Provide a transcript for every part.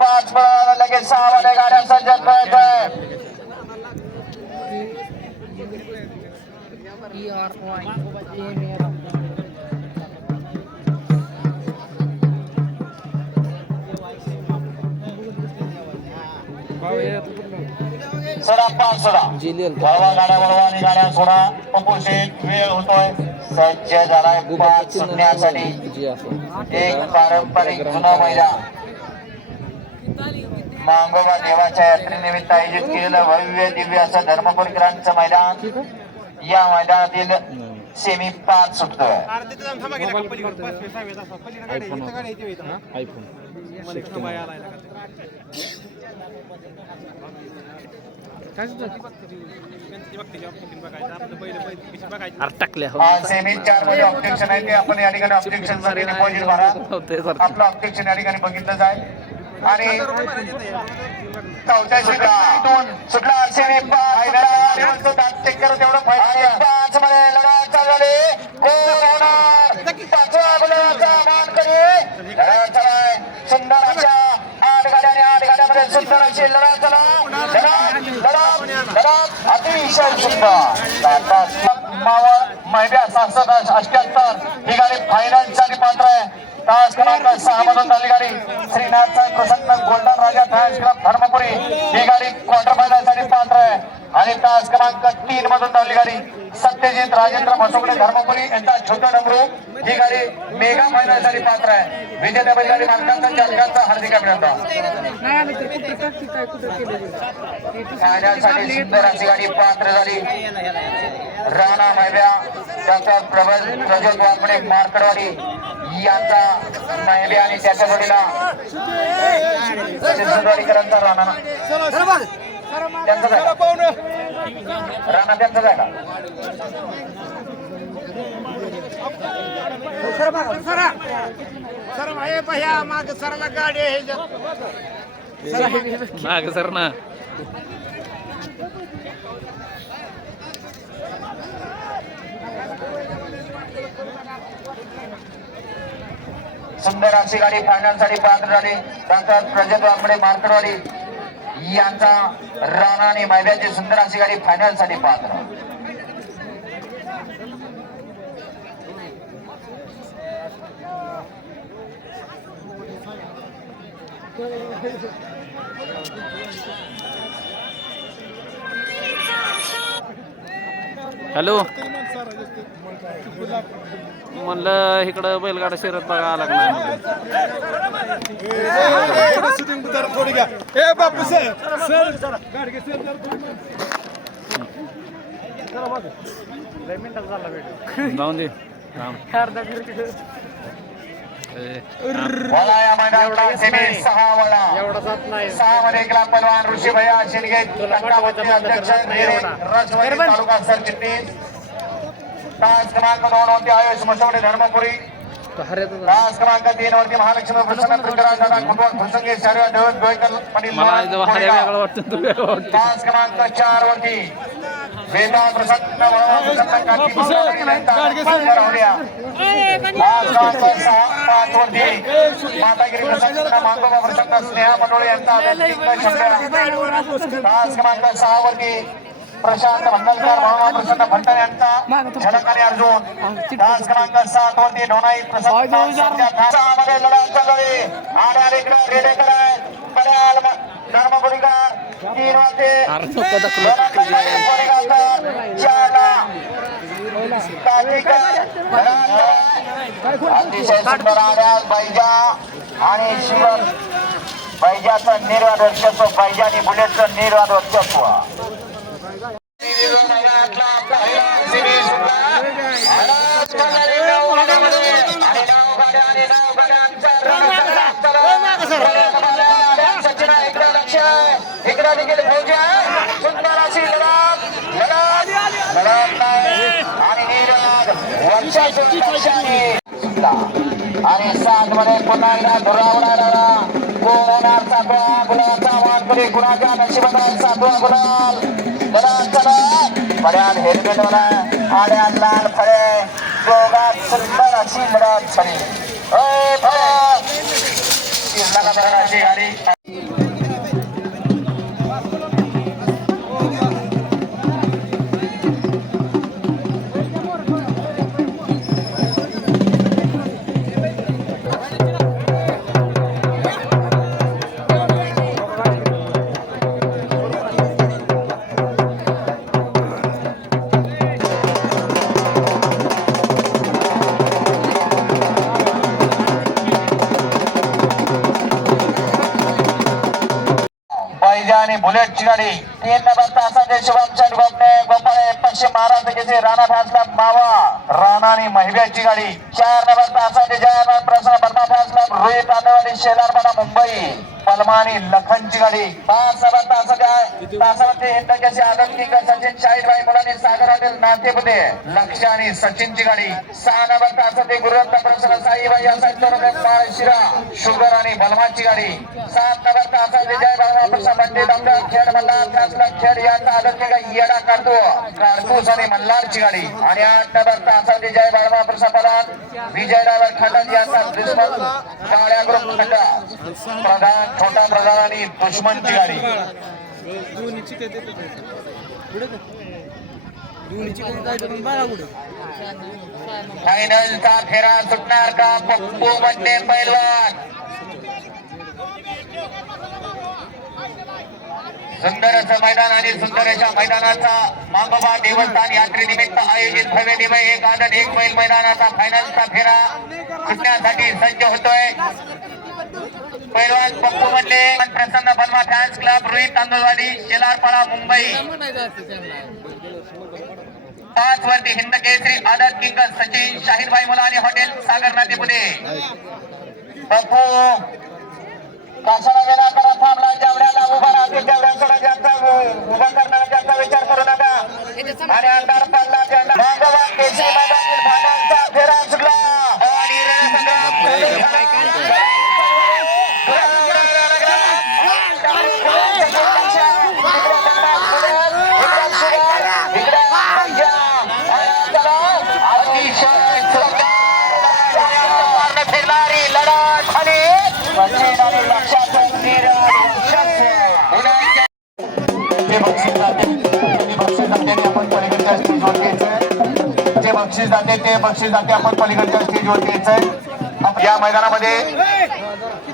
5 पळाला लगेच 6 वाले गाड्या सज्जत व्हायचंय. सरा 5 सोडा वळवा गाड्या वळवा आणि गाड्या सोडा. पप्पू शेठ वेळ होतोय. सज्ज झालाय 5 सुटण्यासाठी. एक पारंपरिक जुना मैदान मांगोबा देवाच्या यात्रेनिमित्त आयोजित केलेलं भव्य दिव्य असं धर्मपुरीकरांचं मैदान. या मैदानातील सेमी 5 सुटतोय. सेमी 4 मध्ये ऑब्जेक्शन आहे ते आपण या ठिकाणी ऑब्जेक्शन साठी डिपॉझिट भरा. आपलं ऑब्जेक्शन या ठिकाणी बघितलं जाईल. आणि चौथ्या सुटला सेमी 5 चेक करू तेवढं 5 मध्ये लढा चालले. सुंदर अशा 8 गाड्यामध्ये सुंदर अशी लढा चला. अतिशय सुंदर मावळ महिब्या 77-78 ही गाडी फायनल साठी पात्र आहे. तास क्रमांक 6 मधून झाली गाडी श्रीनाथ प्रसन्न गोल्डन राजा फॅन्स क्लब धर्मपुरी ही गाडी क्वार्टर फायनल साठी पात्र आहे. आणि तास क्रमांक 3 मधून धावली गाडी सत्यजित राजेंद्र मसोगडे धर्मपुरी यांचा छोटा डमरू ही गाडी मेगा फायनल साठी पात्र आहे. विजेत्या बैलगाडी मालकांचा चालकांचा हार्दिक अभिनंदन. फायनलसाठी सुंदर अशी गाडी पात्र झाली. राणा महिब्या डॉक्टर प्रज्वल वाकडे मार्कडवाडी यांचा महिब्या आणि त्याच्या जोडीला सुंदरीकरांचा राणा त्यांचाच आहे राणा त्यांचाच आहे का. माग सर ना सुंदर अशी गाडी फायनल साठी पात्र झाली. डॉक्टर प्रज्वल वाकडे मार्कडवाडी यांचा राणा आणि मैब्याची सुंदर अशी गाडी फायनल साठी पात्र. हॅलो म्हणलं इकडं बैलगाडा शर्यत बघा लागणार. जाऊन दे वळा या मैदानात सेमी 6 वळा 6 मध्ये एकला पहलवान ऋषी भैया शिंदे अध्यक्ष रसवडी तालुका सरचिटणीस. तास क्रमांक 2 वरती आयुष मसवडे धर्मपुरी. तास क्रमांक 3 वरती महालक्ष्मी प्रसन्न पृथ्वीराज दादा कुटुंब फुलसंगे शारीर देवत गोयकर पाटील. तास क्रमांक 4 वरती वेदांत प्रसन्न मातागिरी प्रसन्न मांगोबा प्रसन्न स्नेहा पटोळे यांचा तास क्रमांक 6 वरती प्रशांत भंडलकर भावना प्रसन्न भंडार यांचा झलक आणि अर्जुन. तास क्रमांक 7 वरती ढोणाई प्रसन्न मध्ये लढा चालली. आणि रेडेकर आहेत पर्याल धर्मपुरीकर 3 वाजते अतिशय सुंदर आड्यात बैजा आणि शिवर बैजाचं निर्वाद वर्चस्व बैजा आणि बुलेटचं निर्वाद वर्चस्व. इकडे देखील फौजी सुंदर अशी आणि 7 मध्ये पुन्हा एकदा धुरावणारा कोणाचा 7वा गुलाचा वाटकरी कुणाच्या नशिबात 7वा गुलाल. चला फळ्यात हेल्मेट वाला आड्यात लाल फळे दोघात सुंदर अशी लढत झाली. अशी गाडी पाहिजे आणि बुलेटची गाडी 3 नंबर तासाचे शुभमचंद गोपाळे पश्चिम महाराष्ट्राचे राणा फॅसला मावा राणा आणि महिब्याची गाडी 4 नंबर तासाचे जयमान प्रसन्न बर्मा फॅसला रोहित आंबेवाडी शेलारपाडा मुंबई पलमा आणि लखनची गाडी 5 नंबर तासाचे हिंदकेशी आदत किंग सचिन शाहीदभाई मुलांनी सागर हॉटेल नातेपुते लक्ष आणि सचिनची गाडी 6 नंबर तासाचे गुरुरत्न प्रसन्न साईबाई शिरा शुगर आणि बलमाची गाडी 7 नंबर तासाचे जय बाबा प्रसन्न पंडित डॉक्टर खेड मल्हार फॅसला खेड यांचा आदत किंग येडा कारतूस आणि मल्हारची गाडी आणि 8 नंबर तासाचे जय बाबा प्रसन्न पलान विजय डायवर खंडन यांचा दुश्मन काळ्या ग्रुप खंडा प्रधान छोटा प्रधान आणि दुश्मनची गाडी फायनलचा फेरा सुटणार का पप्पू मध्ये पैलवान सुंदर असं मैदान आणि सुंदर अशा मैदानाचा मांगोबा देवस्थान यात्रे निमित्त आयोजित भव्य दिव्य एक आदत एक बैल मैदानाचा फायनलचा फेरा सुटण्यासाठी सज्ज होतोय पैलवान पप्पू मधले प्रसन्न बलमा फॅन्स क्लब रोहित तांदूळवाडी शेलारपाडा मुंबई 5 वरती हिंद केसरी आदत किंग सचिन शाहीदभाई मुलानी हॉटेल सागर नातेपुते पप्पू कशाला वेळा करा थांबला जेवढ्याला उभा राहते तेवढ्या सोडा जास्त उभा करण्याचा जास्त विचार करू नका आणि अंधार पडला भागवान केसरी मैदानातील फायनलचा फेरा सुटला आणि बक्षीस जाते ते बक्षीस जाते आपण पलीकडच्या स्टेजवरती यायचंय या मैदानामध्ये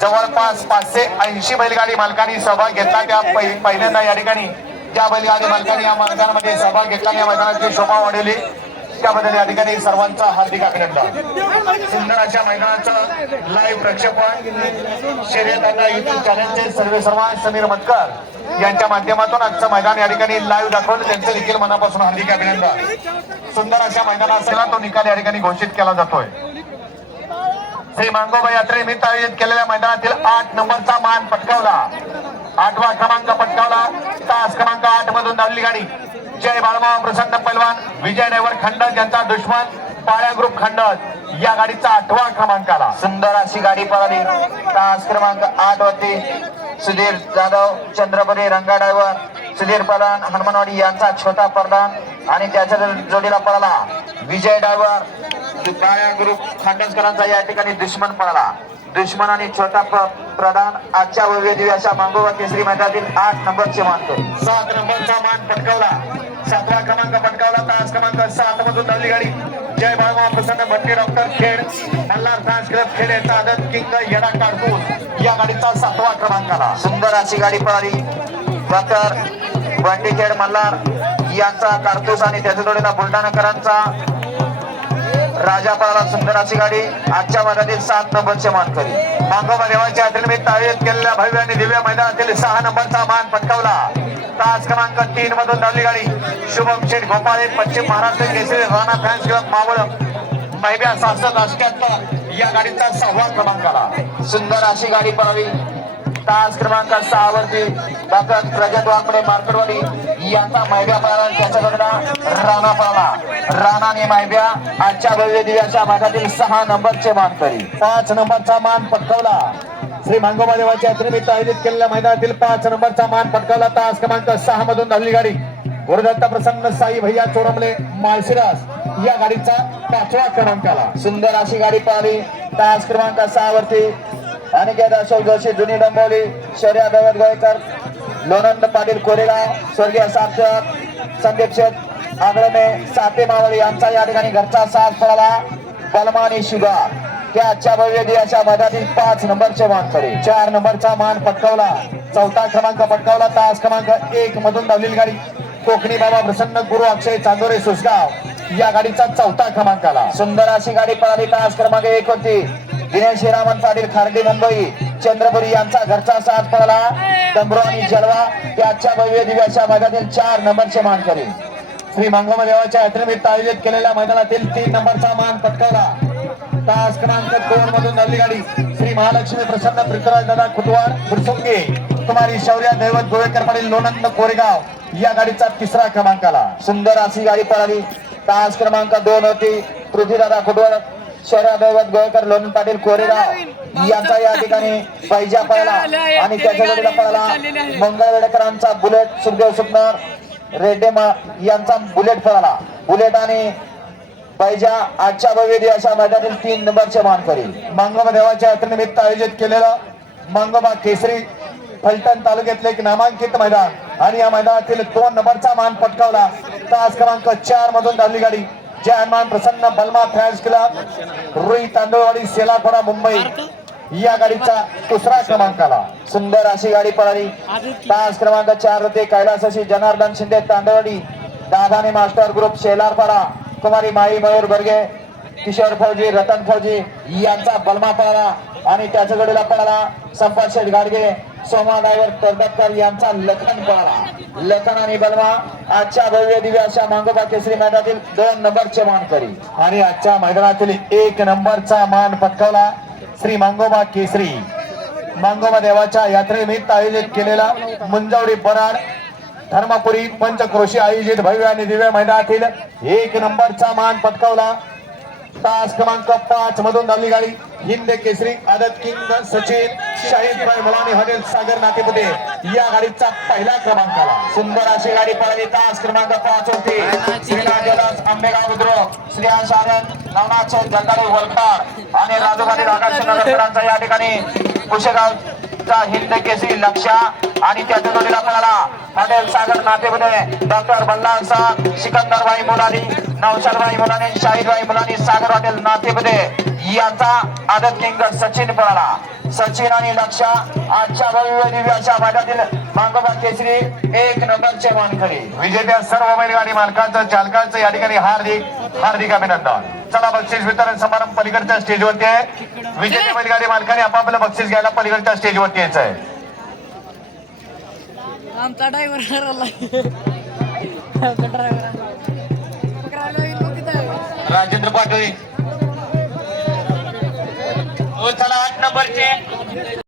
जवळपास 580 बैलगाडी मालकांनी सहभाग घेतला त्या पहिल्यांदा या ठिकाणी ज्या बैलगाडी मालकांनी या मैदानामध्ये सहभाग घेतला या मैदानाची शोभा वाढवली त्याबद्दल या ठिकाणी सर्वांचा हार्दिक अभिनंदन सुंदर अशा मैदानाचं लाईव्ह प्रक्षेपण शर्यत युट्यूब चॅनलचे सर्वेसर्वा समीर मतकर यांच्या माध्यमातून आजचं मैदान या ठिकाणी लाईव्ह दाखवलं त्यांचं देखील मनापासून हार्दिक अभिनंदन सुंदर अशा मैदानाचा तो निकाल या ठिकाणी घोषित केला जातोय श्री मांगोबा यात्रेनिमित्त आयोजित केलेल्या मैदानातील 8 नंबरचा मान पटकावला 8वा क्रमांक पटकावला तास क्रमांक 8 मधून धावली गाडी जय बाळमाव प्रसन्न पैलवान विजय डायव्हर खंडन यांचा दुश्मन पाळ्या ग्रुप खंडन या गाडीचा 8वा क्रमांक आला सुंदर अशी गाडी पळाली तास क्रमांक 8 वरती सुधीर जाधव चंद्रपुरी रंगा डायव्हर सुधीर पलान हनुमानवाडी यांचा छोटा प्रधान आणि त्याच्या जोडीला पळाला विजय डायव्हर पाळ्या ग्रुप खंडनकरांचा या ठिकाणी दुश्मन पळाला दुश्मन आणि छोटा प्रधान आजच्या भव्य दिवसाच्या मांगोबा केसरी मैदानातील 8 नंबरचे मानकरी 7 नंबरचा मान पटकावला 7वा क्रमांक पटकावला तास क्रमांक 7 मधून धावली गाडी जय बाळमा प्रसन्न भट्टी doctor Khed Malhar fans club Khed यांचा आदत किंग येडा कारतूस या गाडीचा 7वा क्रमांक आला सुंदर अशी गाडी पळाली डॉक्टर भट्टी खेड मल्हार यांचा कारतूस आणि त्याच्या जोडीला बुलढाणाकरांचा राजा पळाला सुंदर अशी गाडी आजच्या मैदानातील 7 नंबरचे मानकरी मांगोबा देवाच्या यात्रेनिमित्त आयोजित केलेल्या भव्य आणि दिव्य मैदानातील 6 नंबरचा मान पटकावला तास क्रमांक 3 मधून धावली गाडी शुभम शेठ गोपाळे पश्चिम महाराष्ट्र केसरी राणा फॅन्स क्लब मावळ महिब्या 6778 या गाडीचा 6वा क्रमांक आला सुंदर अशी गाडी पळाली तास क्रमांक 6 वरती डॉक्टर प्रजत वाकडे मार्कडवाडी यांचा महिब्या पळाला त्याच्या जोडीला राणा पळाला राणा आणि महिब्या आजच्या भव्य दिव्याच्या मैदानातील 6 नंबरचे मानकरी 5 नंबरचा मान पटकावला श्री मांगोबा देवाच्या यात्रेनिमित्त आयोजित केलेल्या मैदानातील 5 नंबरचा मान पटकावला तास क्रमांक 6 मधून धावली गाडी गुरुदत्त प्रसन्न साई भैया चोरमले माळशिरस या गाडीचा 5वा क्रमांक आला सुंदर अशी गाडी पळाली तास क्रमांक 6 वरती अनिकेत अशोक जोशी जुनी डंबोली शर्या दैवत गोयकर लोणंद पाटील कोरेगाव स्वर्गीय सार्थक संदीप शेठ आगळमे साते मावळी यांचा या ठिकाणी घरचा साथ पळाला बलमानी शुगर त्या आजच्या भव्य दिवसाच्या मैदानातील 5 नंबरचे मानकरी 4 नंबरचा मान पटकावला 4था क्रमांक पटकावला तास क्रमांक 1 मधून धावलेली गाडी कोकणी बाबा प्रसन्न गुरु अक्षय चांदोरे सुसगाव या गाडीचा 4था क्रमांक आला सुंदर अशी गाडी पळाली तास क्रमांक 1 होती दिनेश हिरामन पाटील खारडी मुंबई चंद्रपुरी यांचा घरचा साथ पळाला डंबरो आणि जलवा त्याच्या भव्य दिव्याच्या मैदानातील 4 नंबरचे मानकरी श्री मांगोबा देवाच्या यात्रेनिमित्त आयोजित केलेल्या मैदानातील 3 नंबरचा मान पटकावला तास क्रमांक 2 मधून धावली गाडी श्री महालक्ष्मी प्रसन्न पृथ्वीराज दादा खुटवाड फुरसुंगे कुमारी शौर्या दैवत गोवेकर पाटील लोणंद कोरेगाव या गाडीचा 3रा क्रमांक आला सुंदर अशी गाडी पळाली तास क्रमांक 2 होती पृथ्वीदादा खुटवाड शौर्या दैवत गोवेकर लोणंद पाटील कोरेगाव यांचा या ठिकाणी पैजा पळाला आणि त्याच्या गाडीला पळाला मंगळवेडकरांचा बुलेट सुखदेव सुपनर रेड्डेमा यांचा बुलेट पळाला बुलेट आणि पैजा आजच्या भव्य दिवसा मैदानातील 3 नंबरचे मानकरी मांगोबा देवाच्या यात्रेनिमित्त आयोजित केलेलं मांगोबा केसरी फलटण तालुक्यातले एक नामांकित मैदान आणि या मैदानातील 2 नंबरचा मान पटकावला तास क्रमांक 4 मधून धावली गाडी जय हनुमान प्रसन्न बलमा फॅन्स क्लब रुई तांदूळवाडी सेलापडा मुंबई या गाडीचा 2रा क्रमांक आला सुंदर अशी गाडी पळाली तास क्रमांक 4 होते कैलासाशी जनार्दन शिंदे तांदळवाडी दादाने मास्टर ग्रुप शेलारपाडा कुमारी माई मयूर बर्गे किशोर फौजी रतन फौजी यांचा बलमा पळाला आणि त्याच्या गडीला पळाला संपत शेठ गाडगे सोमा ड्रायव्हर तरडतकर यांचा लखन पळाला लखन आणि बलमा आजच्या भव्य दिव्याच्या मांगोबा केसरी मैदानातील 2 नंबरचे मानकरी आणि आजच्या मैदानातील 1 नंबरचा मान पटकावला श्री मांगोबा केसरी मांगोबा देवाच्या यात्रेनिमित्त आयोजित केलेला मुंजवडी बराड धर्मपुरी पंचक्रोशी आयोजित भव्य आणि दिव्य मैदानातील 1 नंबरचा मान पटकावला तास क्रमांक 5 मधून धावली गाडी हिंद केसरी आदत किंग सचिन शाहीद भाई मुलानी हॉटेल सागर नातेपुते या गाडीचा 1ला क्रमांक आला सुंदर अशी गाडी पळाली तास क्रमांक 5 होती श्रीनाथ आंबेगाव बुद्रुक श्रीयांश आनंद नवनाथ जंगारे वलकार आणि राजूगाडी रागांचा या ठिकाणी कुशेगाव हिंद केसरी लक्ष्या आणि त्याच्या जोडीला पळाला हॉटेल सागर नातेपुते डॉक्टर बल्लाल साहेब सिकंदरभाई मुलानी नौशादभाई मुलानी शाहीदभाई मुलानी सागर हॉटेल नातेपुते यांचा आदत किंग सचिन पळाला सचिन आणि लक्ष्या आजच्या भव्य दिव्याच्या मैदानातील मांगोबा केसरी 1 नंबरचे मानकरी विजेत्या सर्व बैलगाडी मालकांचं चालकांचं या ठिकाणी हार्दिक अभिनंदन चला बक्षीस वितरण समारंभ पलीकडच्या स्टेजवरती आहे विजेते बैलगाडी मालकांनी आपापलं बक्षीस घ्यायला पलीकडच्या स्टेजवरती यायचं आहे आमचा ड्रायव्हर राजेंद्र पाटोळे चला 8 नंबरचे